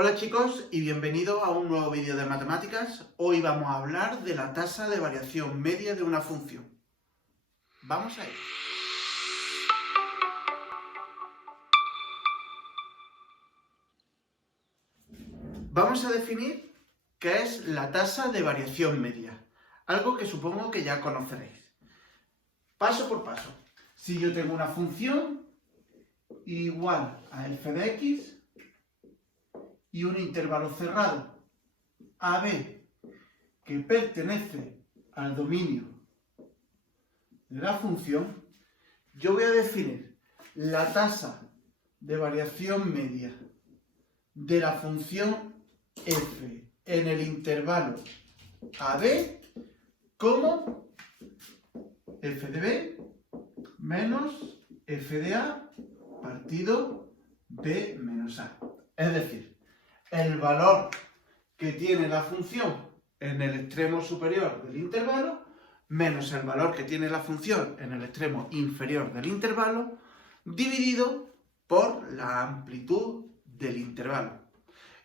Hola chicos y bienvenidos a un nuevo vídeo de matemáticas. Hoy vamos a hablar de la tasa de variación media de una función. Vamos a ello. Vamos a definir qué es la tasa de variación media, algo que supongo que ya conoceréis. Paso por paso. Si yo tengo una función igual a f de x y un intervalo cerrado AB que pertenece al dominio de la función, yo voy a definir la tasa de variación media de la función f en el intervalo AB como f de b menos f de a partido b menos a. Es decir, el valor que tiene la función en el extremo superior del intervalo menos el valor que tiene la función en el extremo inferior del intervalo dividido por la amplitud del intervalo.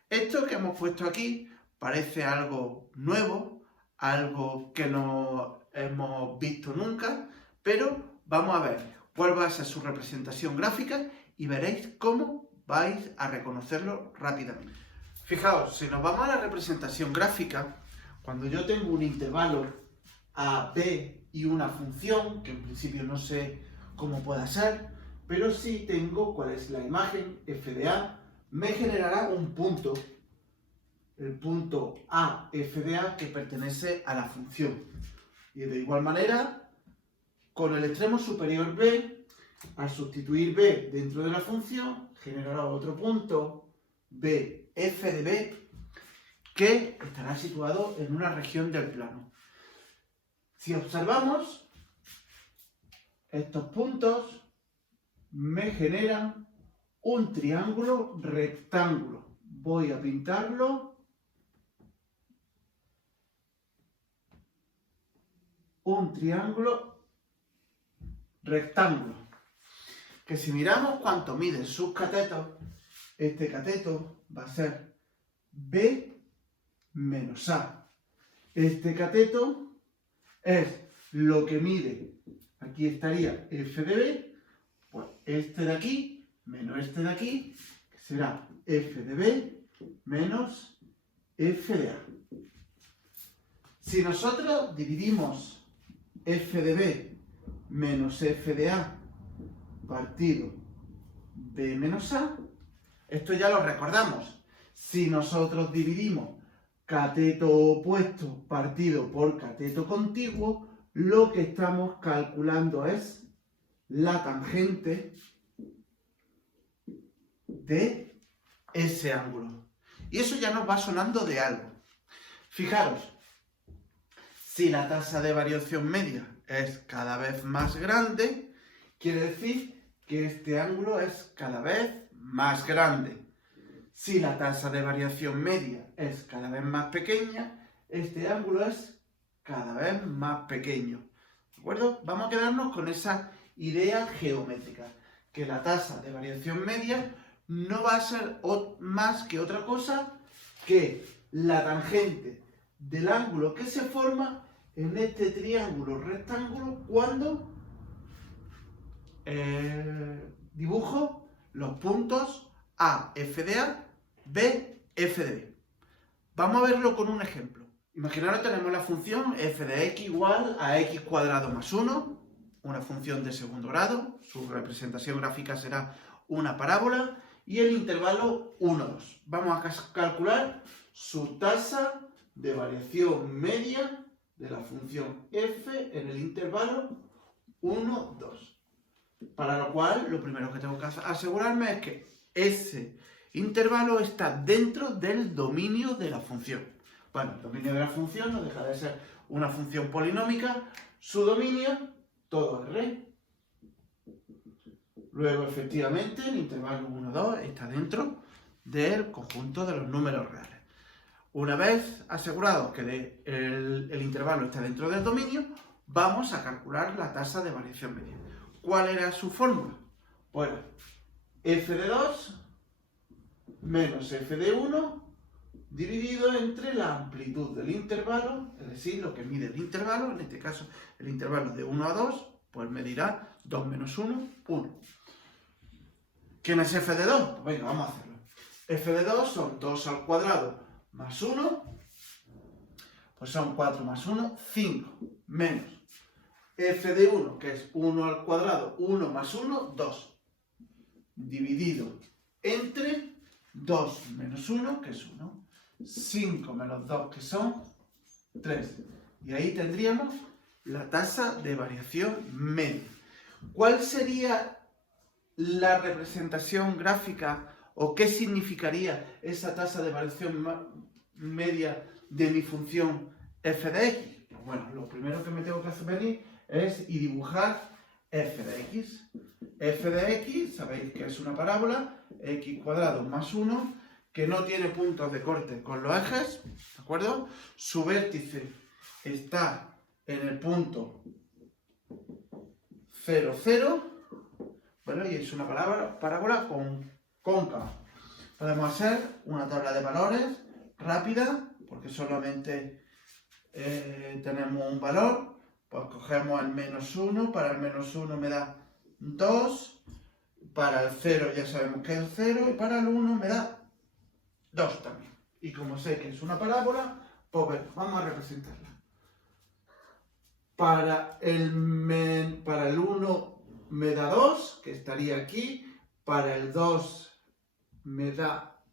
Esto que hemos puesto aquí parece algo nuevo, algo que no hemos visto nunca, pero vamos a ver cuál va a ser su representación gráfica y veréis cómo vais a reconocerlo rápidamente. Fijaos, si nos vamos a la representación gráfica, cuando yo tengo un intervalo a, b y una función, que en principio no sé cómo pueda ser, pero sí tengo cuál es la imagen f de a, me generará un punto, el punto a f de a que pertenece a la función. Y de igual manera, con el extremo superior b, al sustituir b dentro de la función, generará otro punto b f de b que estará situado en una región del plano. Si observamos, estos puntos me generan un triángulo rectángulo. Voy a pintarlo. Un triángulo rectángulo. Que si miramos cuánto miden sus catetos, este cateto va a ser b menos a. Este cateto es lo que mide, aquí estaría f de b, pues este de aquí menos este de aquí, que será f de b menos f de a. Si nosotros dividimos f de b menos f de a partido b menos a, esto ya lo recordamos. Si nosotros dividimos cateto opuesto partido por cateto contiguo, lo que estamos calculando es la tangente de ese ángulo. Y eso ya nos va sonando de algo. Fijaros, si la tasa de variación media es cada vez más grande, quiere decir que este ángulo es cada vez más grande. Si la tasa de variación media es cada vez más pequeña, este ángulo es cada vez más pequeño. ¿De acuerdo? Vamos a quedarnos con esa idea geométrica, que la tasa de variación media no va a ser más que otra cosa que la tangente del ángulo que se forma en este triángulo rectángulo cuando dibujo los puntos A, f de a, b, f de b. Vamos a verlo con un ejemplo. Imaginaros que tenemos la función f de x igual a x cuadrado más 1, una función de segundo grado, su representación gráfica será una parábola, y el intervalo 1, 2. Vamos a calcular su tasa de variación media de la función f en el intervalo 1, 2. Para lo cual, lo primero que tengo que asegurarme es que ese intervalo está dentro del dominio de la función. Bueno, el dominio de la función no deja de ser una función polinómica. Su dominio, todo es R. Luego, efectivamente, el intervalo 1, 2 está dentro del conjunto de los números reales. Una vez asegurado que el intervalo está dentro del dominio, vamos a calcular la tasa de variación media. ¿Cuál era su fórmula? Bueno, f de 2 menos f de 1 dividido entre la amplitud del intervalo, es decir, lo que mide el intervalo, en este caso el intervalo de 1 a 2, pues medirá 2 menos 1, 1. ¿Quién es f de 2? Pues venga, vamos a hacerlo. F de 2 son 2 al cuadrado más 1, pues son 4 más 1, 5, menos f de 1, que es 1 al cuadrado, 1 más 1, 2, dividido entre 2 menos 1, que es 1, 5 menos 2, que son 3. Y ahí tendríamos la tasa de variación media. ¿Cuál sería la representación gráfica o qué significaría esa tasa de variación media de mi función f de x? Pues bueno, lo primero que me tengo que hacer es dibujar f de x. F de x, sabéis que es una parábola, x cuadrado más 1, que no tiene puntos de corte con los ejes, ¿de acuerdo? Su vértice está en el punto 0, 0, bueno, y es una parábola cóncava. Podemos hacer una tabla de valores rápida, porque solamente tenemos un valor. Pues cogemos el menos 1, para el menos 1 me da 2, para el 0 ya sabemos que es 0, y para el 1 me da 2 también. Y como sé que es una parábola, pues bueno, vamos a representarla. Para el 1 me da 2, que estaría aquí. Para el 2 me da...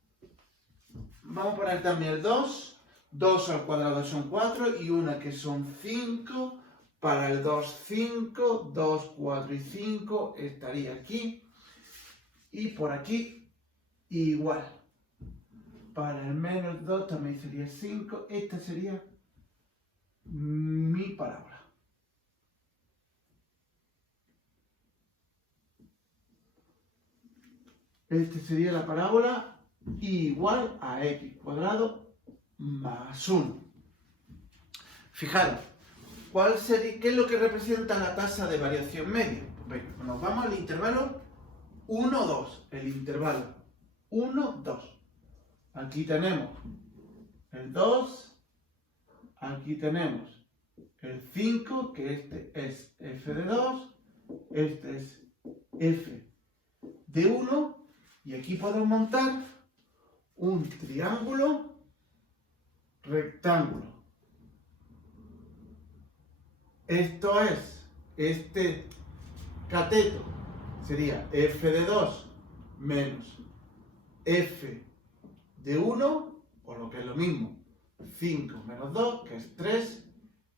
Vamos a poner también el 2. 2 al cuadrado son 4 y una que son 5. Para el 2, 5. 2, 4 y 5 estaría aquí. Y por aquí igual. Para el menos 2 también sería 5. Esta sería mi parábola. Esta sería la parábola igual a x cuadrado más 1. Fijaros, ¿qué es lo que representa la tasa de variación media? Pues venga, nos vamos al intervalo 1, 2. El intervalo 1, 2. Aquí tenemos el 2. Aquí tenemos el 5, que este es f de 2. Este es f de 1. Y aquí podemos montar un triángulo rectángulo. Esto es, este cateto sería f de 2 menos f de 1, o lo que es lo mismo, 5 menos 2, que es 3.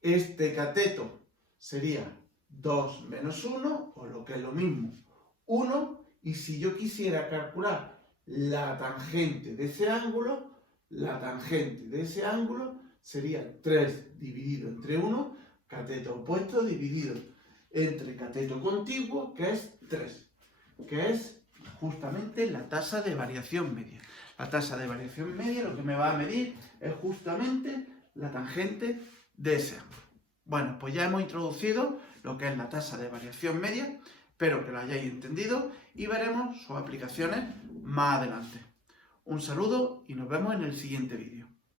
Este cateto sería 2 menos 1, o lo que es lo mismo, 1. Y si yo quisiera calcular la tangente de ese ángulo, sería 3 dividido entre 1, cateto opuesto dividido entre cateto contiguo, que es 3, que es justamente la tasa de variación media. La tasa de variación media lo que me va a medir es justamente la tangente de ese ángulo. Bueno, pues ya hemos introducido lo que es la tasa de variación media. Espero que lo hayáis entendido y veremos sus aplicaciones más adelante. Un saludo y nos vemos en el siguiente vídeo.